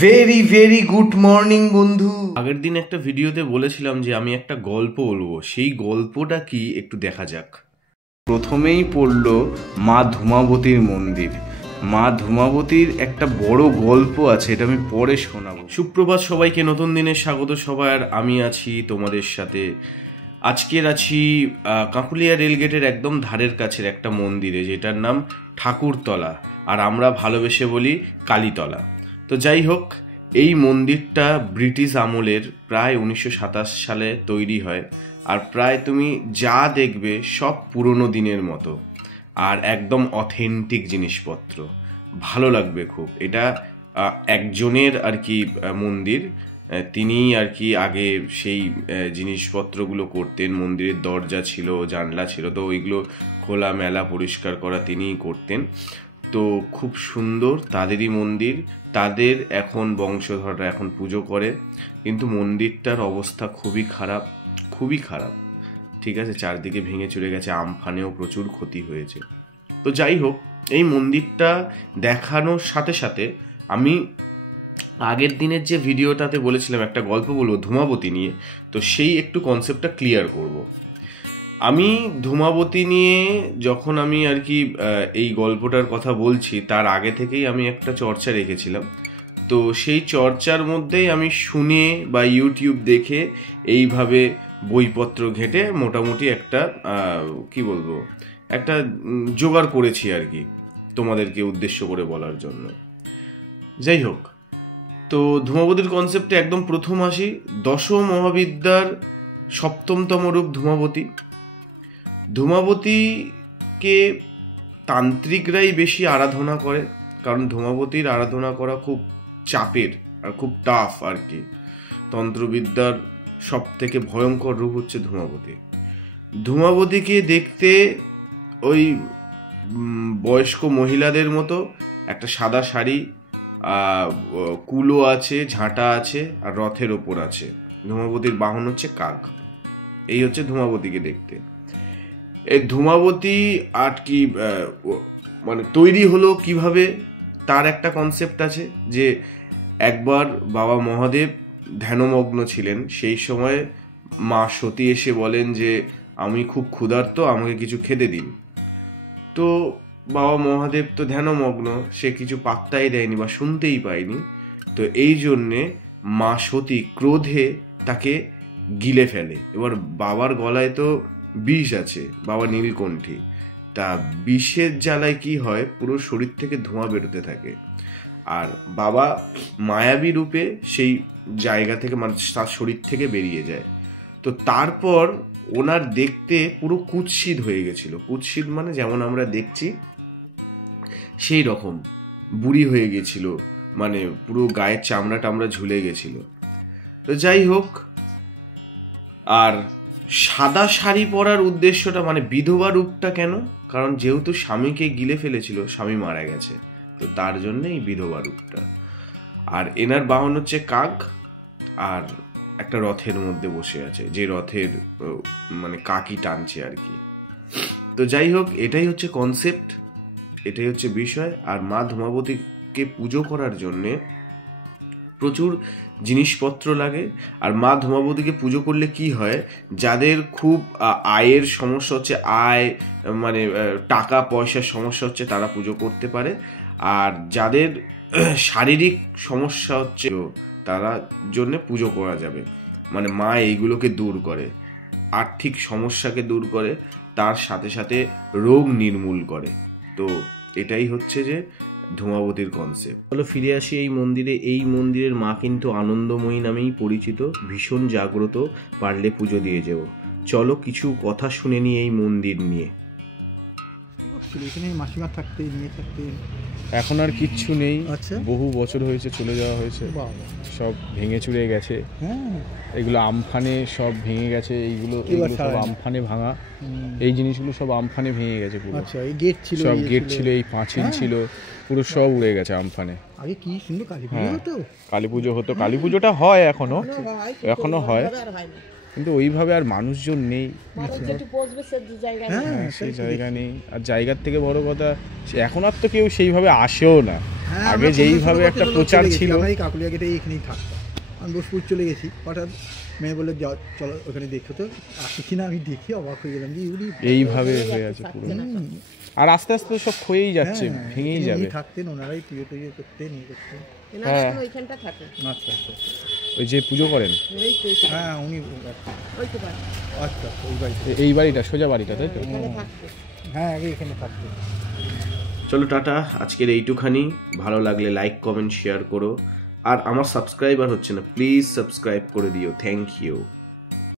Very very good morning বন্ধু। আগের দিন একটা ভিডিওতে বলেছিলাম যে আমি একটা গল্প বলবো, সেই গল্পটা কি একটু দেখা যাক। প্রথমেই পড়লো মা ধূমাবতীর মন্দির। মা ধূমাবতীর একটা বড় গল্প আছে, এটা আমি পরে শোনাবো। সুপ্রভাত সবাইকে, নতুন দিনে স্বাগত সবার। আমি আছি তোমাদের সাথে। আজকের আছি কাঁকুলিয়া রেলগেটের একদম ধারের কাছের একটা মন্দিরে, যেটার নাম ঠাকুরতলা, আর আমরা ভালোবেসে বলি কালীতলা। তো যাই হোক, এই মন্দিরটা ব্রিটিশ আমলের প্রায় 1927 সালে তৈরি হয়, আর প্রায় তুমি যা দেখবে সব পুরনো দিনের মতো, আর একদম অথেন্টিক জিনিসপত্র। ভালো লাগবে খুব। এটা একজনের আর কি মন্দির, তিনি আর কি আগে সেই জিনিসপত্রগুলো করতেন। মন্দিরের দরজা ছিল, জানলা ছিল, তো ওইগুলো খোলা মেলা পরিষ্কার করা তিনিই করতেন। তো খুব সুন্দর তাদেরই মন্দির, তাদের এখন বংশধররা এখন পুজো করে, কিন্তু মন্দিরটার অবস্থা খুবই খারাপ, খুবই খারাপ। ঠিক আছে, চারদিকে ভেঙে চলে গেছে, আমফানেও প্রচুর ক্ষতি হয়েছে। তো যাই হোক, এই মন্দিরটা দেখানোর সাথে সাথে আমি আগের দিনের যে ভিডিওটাতে বলেছিলাম একটা গল্প বলবো ধূমাবতী নিয়ে, তো সেই একটু কনসেপ্টটা ক্লিয়ার করব। আমি ধূমাবতী নিয়ে যখন আমি আর কি এই গল্পটার কথা বলছি, তার আগে থেকেই আমি একটা চর্চা রেখেছিলাম। তো সেই চর্চার মধ্যেই আমি শুনে বা ইউটিউব দেখে এইভাবে বইপত্র ঘেঁটে মোটামুটি একটা কি বলবো, একটা জোগাড় করেছি আর কি, তোমাদেরকে উদ্দেশ্য করে বলার জন্য। যাই হোক, তো ধূমাবতীর কনসেপ্টে একদম প্রথম আসি। দশ মহাবিদ্যার সপ্তমতম রূপ ধূমাবতী। ধূমাবতীকে তান্ত্রিকরাই বেশি আরাধনা করে, কারণ ধূমাবতীর আরাধনা করা খুব চাপের আর খুব টাফ আর কি। তন্ত্রবিদ্যার সব থেকে ভয়ঙ্কর রূপ হচ্ছে ধূমাবতী। ধূমাবতীকে দেখতে ওই বয়স্ক মহিলাদের মতো, একটা সাদা শাড়ি, কুলো আছে, ঝাঁটা আছে, আর রথের ওপর আছে। ধূমাবতীর বাহন হচ্ছে কাক। এই হচ্ছে ধূমাবতীকে দেখতে। এই ধূমাবতী আর কি মানে তৈরি হলো কিভাবে, তার একটা কনসেপ্ট আছে। যে একবার বাবা মহাদেব ধ্যানমগ্ন ছিলেন, সেই সময় মা সতী এসে বলেন যে আমি খুব ক্ষুধার্ত, আমাকে কিছু খেতে দিন। তো বাবা মহাদেব তো ধ্যানমগ্ন, সে কিছু পাত্তাই দেয়নি বা শুনতেই পায়নি। তো এই জন্যে মা সতী ক্রোধে তাকে গিলে ফেলে। এবার বাবার গলায় তো বিষ আছে, বাবা নীলকণ্ঠী, তা বিষের জ্বালায় কি হয়, পুরো শরীর থেকে ধোঁয়া বেরোতে থাকে। আর বাবা মায়াবী রূপে সেই জায়গা থেকে, মানে তার শরীর থেকে বেরিয়ে যায়। তো তারপর ওনার দেখতে পুরো কুৎসিত হয়ে গেছিল। কুৎসিত মানে যেমন আমরা দেখছি সেই রকম বুড়ি হয়ে গেছিল, মানে পুরো গায়ের চামড়া টামড়া ঝুলে গেছিল। তো যাই হোক, আর সাদা শাড়ি পরার উদ্দেশ্যটা, মানে বিধবা রূপটা কেন? কারণ যেহেতু স্বামীকে গিলে ফেলেছিল, স্বামী মারা গেছে, তো তার জন্য এই বিধবা রূপটা। আর এনার বাহন হচ্ছে কাক, আর একটা রথের মধ্যে বসে আছে, যে রথের মানে কাকই টানছে আর কি। তো যাই হোক, এটাই হচ্ছে কনসেপ্ট, এটাই হচ্ছে বিষয়। আর মা ধূমাবতীকে পুজো করার জন্যে প্রচুর জিনিসপত্র লাগে। আর মা ধূমাবতীকে পুজো করলে কি হয়, যাদের খুব আয়ের সমস্যা হচ্ছে, আয় মানে টাকা পয়সার সমস্যা হচ্ছে, তারা পুজো করতে পারে। আর যাদের শারীরিক সমস্যা হচ্ছে, তারা জন্য পুজো করা যাবে। মানে মা এইগুলোকে দূর করে, আর্থিক সমস্যাকে দূর করে, তার সাথে সাথে রোগ নির্মূল করে। তো এটাই হচ্ছে যে ধূমাবতীর কনসেপ্ট। চলো ফিরে আসি এই মন্দিরে। এই মন্দিরের মা কিন্তু আনন্দময়ী নামেই পরিচিত, ভীষণ জাগ্রত, পারলে পুজো দিয়ে যাও। চলো কিছু কথা শুনে নি এই মন্দির নিয়ে। মাসিমা থাকতে নিয়ে থাকতে এখন আর কিচ্ছু নেই, বহু বছর হয়েছে, চলে যাওয়া হয়েছে, সব ভেঙে চুরে গেছে। এগুলো আমফানে সব ভেঙে গেছে, এইগুলো সব আমফানে ভাঙা, এই জিনিসগুলো সব আমফানে ভেঙে গেছে পুরো। সব গেট ছিল, এই পাঁচিল ছিল, পুরো সব উড়ে গেছে আমফানে। আগে কি সুন্দর কালী পুজো হতো, কালী পুজো হতো, কালী পুজোটা হয় এখনো হয়, কিন্তু ওইভাবে আর মানুষজন নেই, সেই জায়গা নেই। আর জায়গার থেকে বড় কথা, এখন আর তো কেউ সেইভাবে আসেও না। আগে যেইভাবে একটা প্রচার ছিল, আমরা এই কাকুলিয়া গেটে এইখানেই থাকতাম। আমি বোসপুর চলে গেছি, হঠাৎ মেয়ে বলে যাও চলো ওখানে দেখো তো, আসছি না, আমি দেখি অবাক হয়ে গেলাম যে এইভাবে হয়ে আছে পুরো। আর আস্তে আস্তে সব ক্ষয়েই যাচ্ছে, ভেঙেই যাবে। থাকতেন ওনারাই পুজো টুজো করতেন, ইয়ে করতেন। হ্যাঁ আচ্ছা আচ্ছা, ওই যে পুজো করেন, হ্যাঁ উনি আচ্ছা ওই বাড়িতে, এই বাড়িটা সোজা বাড়িটা, তাই তো? হ্যাঁ আগে এখানে থাকতেন। চলো টাটা, আজকের এইটুখানি। ভালো লাগলে লাইক কমেন্ট শেয়ার করো, আর আমার সাবস্ক্রাইবার হচ্ছে না, প্লিজ সাবস্ক্রাইব করে দিও। Thank you.